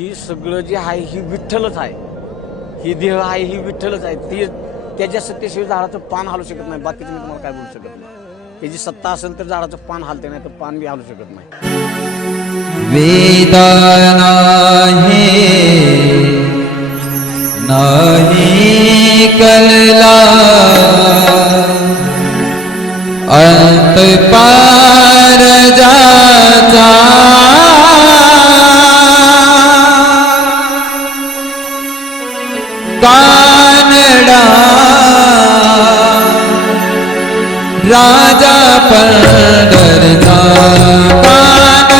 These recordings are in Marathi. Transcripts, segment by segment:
ही सगळं जे आहे ही विठ्ठलच आहे. ही देह आहे ही विठ्ठलच आहे. ती त्याच्या सत्तेशिवाय झाडाचं पान हालू शकत नाही. बाकीचं मी तुम्हाला काय बोलू शकत नाही. त्याची सत्ता असेल तर झाडाचं पान हालते नाही तर पान बी हालू शकत नाही. वेदा नाही नाही कलला. अंत पार जाचा पडा राजा पंढरीचा राजा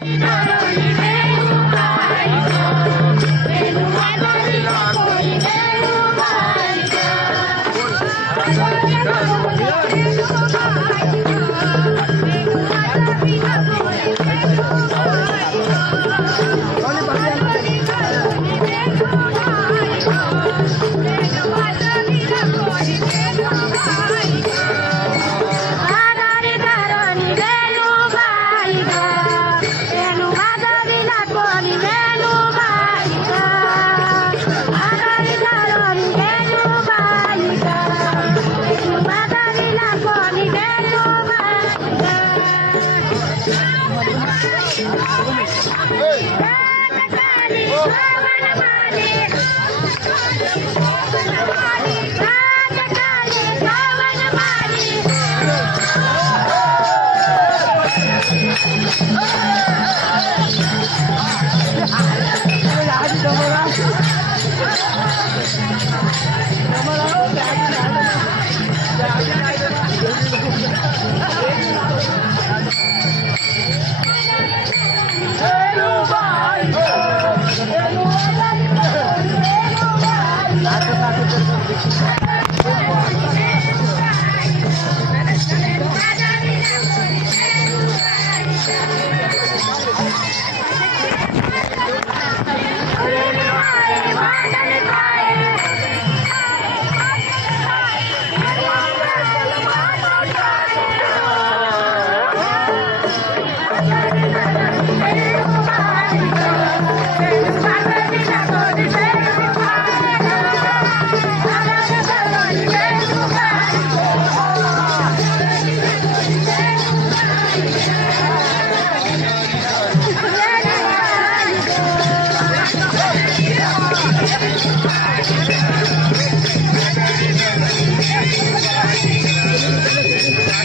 Yeah. Oh.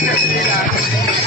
Obrigado.